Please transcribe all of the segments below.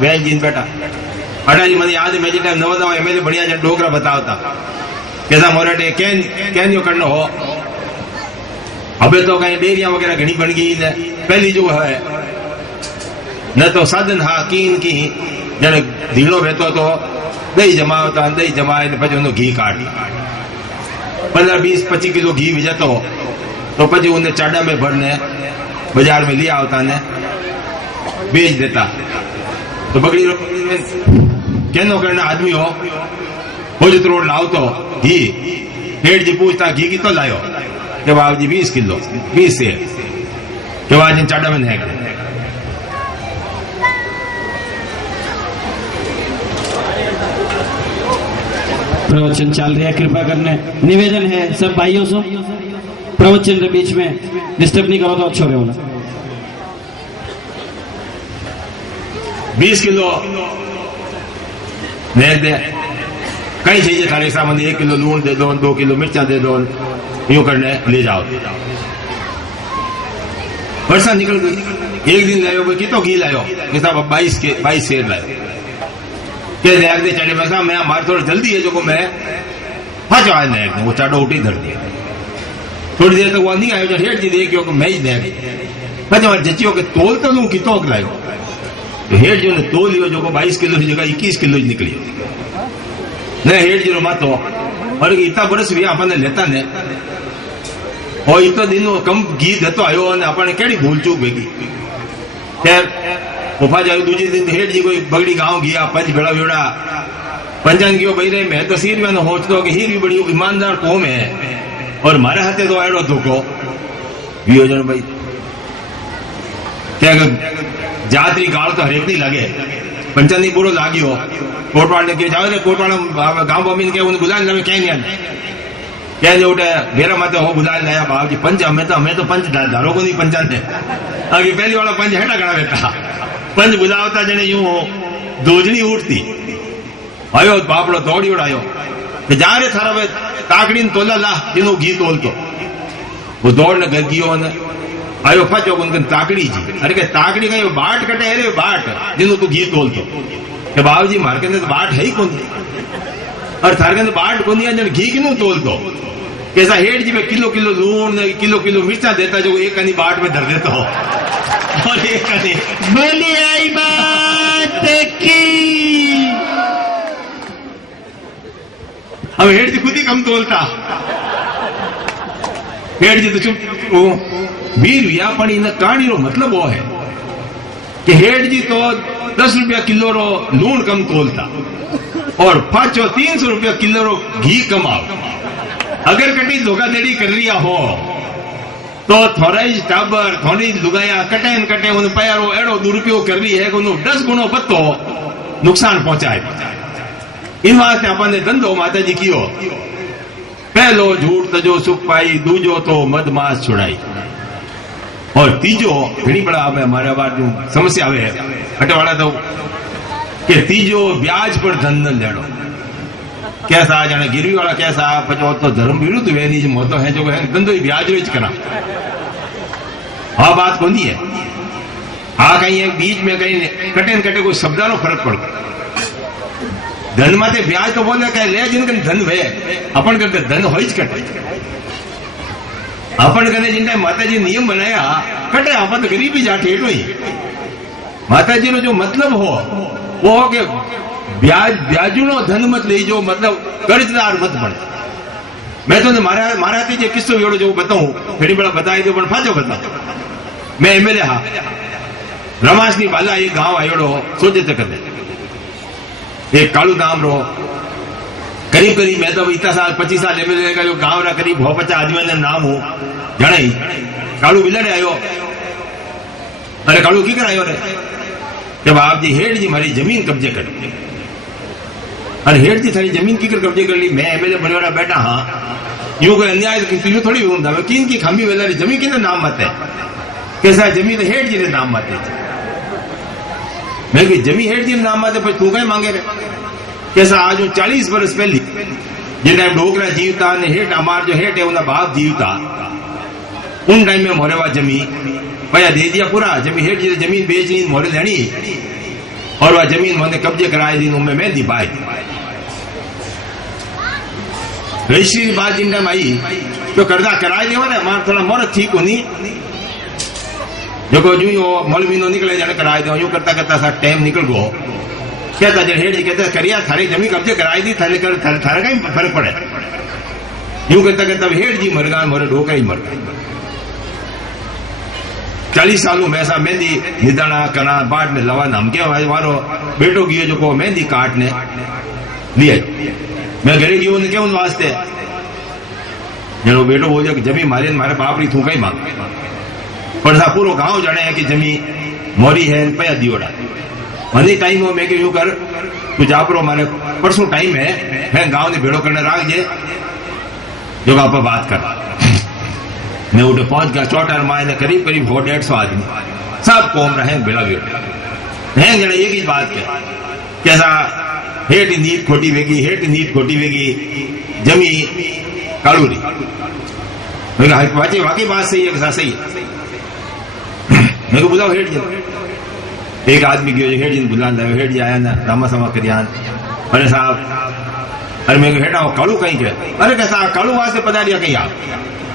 Van gene बेटा अटारी मैंने याद है मैं जितना नवा नवा एमएलए बढ़िया जन डोगरा बताता कैसा मोराटे कैन यो करना हो अबे तो कहीं डेरिया वगैरह घनी बन गई है पहली जो है न तो साधन हा कीन की जन धीड़ो बेतो तो दही जमावता दही जमाए पी उन घी काट 15-20-25 किलो घी विजतो तो पी उन्हें चाडा में भरने बाजार में लिया आवता ने बेच देता तो बगड़ी कहनो करना आदमी हो भोजत रोड लाओ तो घी हेठ जी पूछता घी कितो लायो के बाबू जी 20 किलो 20 से के बाद चाडा में है प्रवचन चल रहा है कृपा करने निवेदन है सब भाइयों से प्रवचन के बीच में डिस्टर्ब नहीं करो तो अच्छा रहेगा 20 किलो दे दे कई चाहिए थारे सामान 1 किलो लून दे दो 2 किलो मिर्चा दे दो यूं करने ले जाओ वर्षा निकल गई एक दिन लायो कितो घी लायो साहब 22 शेर लायो के नैक दे चढ़े मैं मैं हमारे थोड़ा जल्दी है जो मैं फंस आया नैक वो चाडो उठी धर दिया थोड़ी देर तक वो नहीं आयो हेठ जी देखियो कि मैं ही नैक मैं जचियो के तोल तो लू कितो लायो तो हेठ जो ने तोल लियो जो 22 किलो की जगह 21 किलो निकली ने हेठ जी मातो और इतना बरस भी अपन लेता ने और इतना दिन कम घी देतो आयो ने अपन केड़ी भूल चूक भेगी खैर उफा जाओ दूसरे दिन हेठ जी कोई बगड़ी गांव गया पंच भेड़ा वेड़ा पंचन क्यों भाई रहे मैं तो सिर में सोचता कि ही भी बड़ी ईमानदार कौम है और मारे हाथे तो एड़ो धोखो वियोजन भाई क्या जातरी गाल तो हरेक नहीं लगे पंचन नहीं बुरो लागियो कोटवाड़ ने के जाओ कोटवाड़ गांव बमीन के उन्हें बुला लगे क्या नहीं क्या जो उठे मेरा मत हो बुला लाया बाबू जी पंच हमें तो पंच धारो को नहीं पंचन थे आगे पहली वाला पंच हेटा करा देता पंच बुलावता जने यूं दोजनी उठती आयो बापड़ो दौड़ी उड़ायो जा रे थारा वे ताकड़ी तोला ला जिनो घी तोल तो वो दौड़ ने घर गियो ने आयो फचो उनके ताकड़ी जी अरे के ताकड़ी का बाट कटे रे बाट जिनो तू घी तोल तो के बाबू जी मार के तो बाट है ही कौन और थारे के बाट कौन जन घी किनो तोल तो कैसा हेठ जी में किलो लून किलो मिर्चा देता जो एक कनी बाट में धर देता हो और एक कनी बोली आई बात की अब हेठ जी खुद ही कम तोलता हेठ जी तो चुप वीर भैया पण इन कहानी रो मतलब वो है कि हेठ जी तो 10 रुपया किलो रो लून कम तोलता और 300 रुपया किलो रो घी कमाओ अगर कटी धोखाधड़ी कर रिया हो तो थोड़ा ही टाबर थोड़ी लुगाया कटे उन पैरो एड़ो दुरुपयोग कर रही है 10 गुणों बत्तो नुकसान पहुंचाए इन वास्ते अपन ने धंधो माता जी कियो पहलो झूठ तजो सुख पाई दूजो तो मदमास छुड़ाई और तीजो घणी बड़ा हमारे बात समस्या आवे हटवाड़ा तो कि तीजो ब्याज पर धन न लेड़ो कैसा जाने गिरवी वाला कैसा पचो तो धर्म विरुद्ध वेनी जो मोतो है जो है धंधो ही ब्याज रोज करा हाँ बात कौन है हाँ कहीं एक बीच में कहीं कटे कोई शब्दानो फर्क पड़ धन माते ब्याज तो बोले कहे ले जिनके धन वे अपन करते धन हो कटे अपन करने जिन माता जी नियम बनाया कटे अपन तो गरीबी जाटे एटो ही माता जी नो जो मतलब हो वो हो के ब्याजूनो धन मत ले जो मतलब कर्जदार मत बने मैं तो मारा जे किस्सो वेड़ो जो बताऊं घड़ी बड़ा बताई दो पण फाजो बता मैं एमएलए हा रमासनी बाला एक गांव आयोड़ो सोचे ते कर एक कालू नाम रो करीब मैं तो इतना साल 25 साल एमएलए का जो गांव रा करीब हो 50 आदमी ने नाम हो जणाई कालू बिलड़े आयो अरे कालू की करायो रे जब आप जी हेठ जी मारी जमीन कब्जे कर अरे हेठ जी थारी जमीन की कब्जे कर ली मैं एमएलए बनवाड़ा बैठा हाँ यूं कोई अन्याय तो थोड़ी होता है किन की खामी वेला जमीन किन नाम मत है कैसा जमीन हेठ जी ने नाम मत है मैं कि जमीन हेठ जी ने नाम मत है तू कहीं मांगे रे कैसा आज 40 वर्ष पहली जिन टाइम डोगरा जीवता ने हेठ हमार जो हेठ है उनका बाप जीवता उन टाइम में मोरे वा जमीन भैया दे दिया पूरा जमीन हेठ जी जमीन बेचनी मोरे लेनी और वह जमीन मैंने कब्जे कराई दी, मैं मेहंदी पाई रजिस्ट्री की बात जिन टाइम आई तो कर्जा कराए देवा ने मार थोड़ा मोर थी को नहीं जो को जो यो मल महीनो निकले जाने कराए दो यूं करता करता सा टाइम निकल गो कहता जब हेड कहता करिया थारी जमीन कब्जे कराई दी थारे कर थारे का ही फर्क पड़े यूं करता करता हेड जी मर गया मोरे ढोका ही मर गया 40 सालों में ऐसा मेहंदी निदाना करा बाट में लवा नाम के वारो बेटो गियो जो को मेहंदी काटने लिए मैं घरे गयो ने केवन वास्ते जनो बेटो बोलियो कि जमी मारे मारे बाप री थूका ही मांग पर सा पूरो गांव जाने है कि जमी मोरी है पया दियोड़ा मनी टाइम हो मैं के यूं कर तू जापरो मारे परसों टाइम है मैं गांव ने भेड़ो करने राख जे जो आप बात कर मैं उठे पहुंच गया चौटार माए ने करीब करीब 150 आदमी सब कौम रहे बेड़ा बेड़ा हैं जने एक ही बात के कैसा हेट नीत खोटी वेगी जमी कालूरी मैं कहा वाकई वाकई बात सही है कैसा सही है मैं को बुलाओ हेट जी एक आदमी गयो हेट जी बुला हेट जी आया ना रामा समा करियान अरे साहब अरे मैं हेटा कालू कहीं के अरे कैसा कालू वास्ते पधारिया कहीं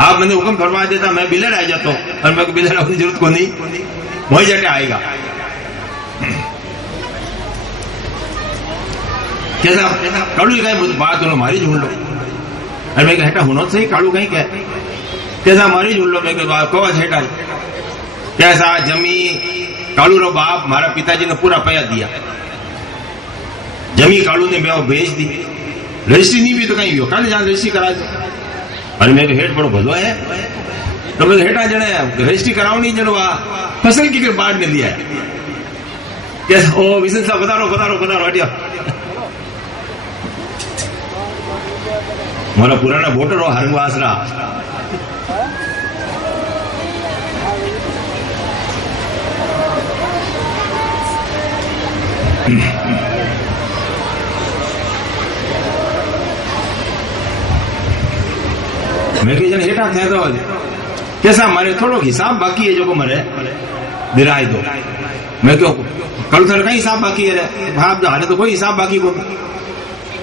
आप मैंने हुक्म फरमा देता मैं बिलर आ जाता और मेरे को बिलर आने की जरूरत को नहीं वही जाके आएगा कैसा कालू कहीं बात लो मारी ढूंढ लो अरे मैं हेटा होना सही कालू कहीं क्या कैसा मारी ढूंढ लो मैं कौन हेटा कैसा जमी कालू रो बाप मारा पिताजी ने पूरा पैसा दिया जमी कालू ने मैं भेज दी रजिस्ट्री नहीं भी तो कहीं हो कल जान रजिस्ट्री करा दो अरे मेरे हेठ बड़ो भलो है तो मैं हेठा जने रजिस्ट्री करावनी जनो फसल की बाढ़ ने लिया कैसा ओ विशन साहब बतारो हटिया मोरा पुराना वोटर हो हरंगवासरा मैं कहीं जने हेठा थे तो कैसा मारे थोड़ो हिसाब बाकी है जो को मरे दिराई दो मैं क्यों कल थर का हिसाब बाकी है भाप हाले तो कोई हिसाब बाकी को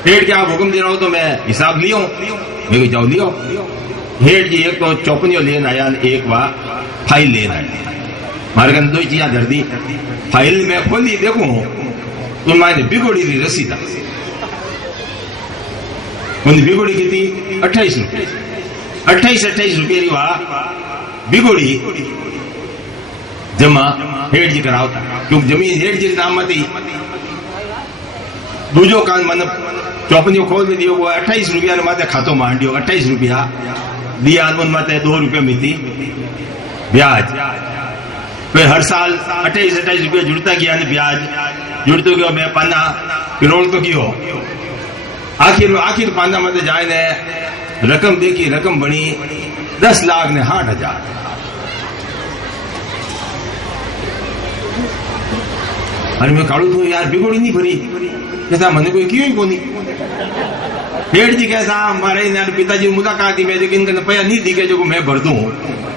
हेठ क्या आप हुक्म दे रहा हो तो मैं हिसाब लियो मैं जाओ लियो हेठ जी एक तो चौपनियों लेन आया एक बार फाइल लेन आया मारे कन दो चीजा धर दी फाइल में खोली देखूं तो मैंने बिगोड़ी दी रसीद उन बिगोड़ी की थी 28 रुपये 28 रुपये री बिगोड़ी जमा हेठ जी करावता क्योंकि जमीन हेठ जी नाम मती दूजो कान मन चौपनियों खोल में दियो 28 रुपया माते खातो मांडियो 28 रुपया दिया उन माते 2 रुपये मिलती ब्याज फिर हर साल 28 रुपया जुड़ता गया ब्याज जुड़ते गयो मैं पाना रोल तो कियो आखिर पाना मत जाए ने रकम देखी रकम बनी 10 लाख ने 60,000 अरे मैं काड़ू तो यार बिगोड़ी नहीं भरी कैसा मैंने कोई क्यों ही को नहीं हेठ जी कैसा हमारे पिताजी मुलाकात थी मैं इनका पैसा नहीं दिखे जो मैं भर दूं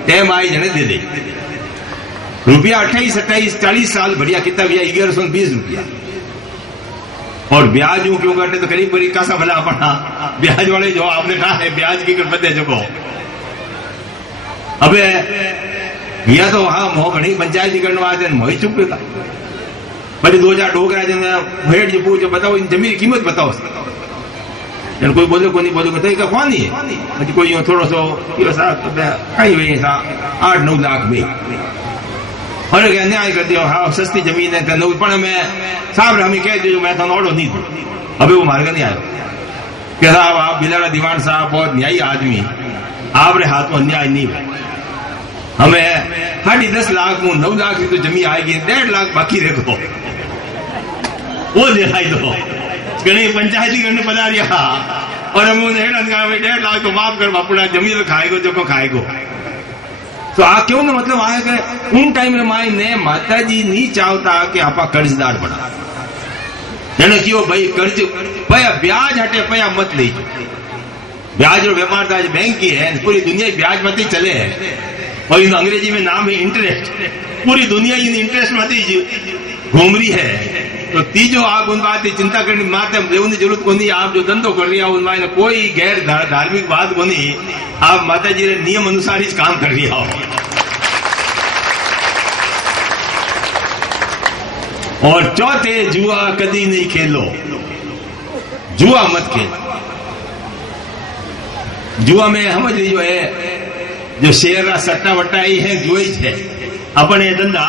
टाइम आई जने दे दे रुपया 28 40 साल बढ़िया कितना भैया 1120 रुपया और ब्याज यूं क्यों करते तो करीब करीब कैसा भला अपना ब्याज वाले जो आपने कहा है ब्याज की बदले जो को अबे भैया तो हाँ मोह घनी पंचायत करने वाले मोही चुप था बड़ी 2000 डोगरा जन हेठ जी पूछो बताओ इन जमीन की कीमत बताओ जन कोई बोले को नहीं बोले को तो कौन नहीं है कोई थोड़ा सो कहीं वही था 8-9 लाख में और न्याय कर दियो हाँ सस्ती जमीन है पर मैं साहब हमें कह दीजिए मैं तो ऑर्डर नहीं दूं अभी वो मार्ग नहीं आयो क्या साहब आप बिलारा दीवान साहब बहुत न्यायी आदमी आपरे हाथ में अन्याय नहीं है हमें 10 लाख में 9 लाख की तो जमीन आएगी 1.5 लाख बाकी रखो वो दिखाई दो गणी पंचायती करने पधारिया और हम 1.5 लाख तो माफ कर बापूड़ा जमीन तो खाएगो जो को खाएगो तो आ क्यों ना मतलब आए कि उन टाइम में माई ने माता जी नहीं चाहता कि आपा कर्जदार बना जने क्यों भाई कर्ज पया ब्याज हटे पया मत ले ब्याज और व्यापार तो आज बैंक की है पूरी दुनिया ब्याज मत ही चले है और इन अंग्रेजी में नाम है इंटरेस्ट पूरी दुनिया इन इंटरेस्ट मत ही घूम रही है तो तीजो आप उन बात की चिंता करनी माते देवनी जरूरत कोनी। आप जो धंधो कर रही उनमें कोई गैर धार्मिक बात कोनी। आप माता जी ने नियम अनुसार ही काम कर रही हो। और चौथे, जुआ कदी नहीं खेलो। जुआ मत खेल। जुआ में समझ लीजिए है जो शेर सट्टा वट्टा ही है जुआ ही है। अपने धंधा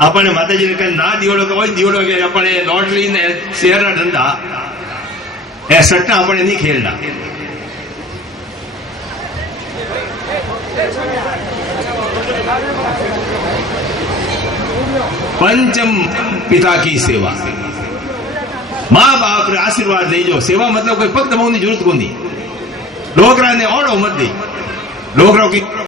अपने माता जी ने ना दियोड़ो तो वही दियोड़ो के अपने लॉटरी ने शेर धंधा ए सट्टा अपने नहीं खेलना। पंचम पिता की सेवा। माँ बाप रे आशीर्वाद दीजो। सेवा मतलब कोई भक्त मऊ की जरूरत को नहीं। डोकरा ने ओढ़ो मत दी। डोकरा की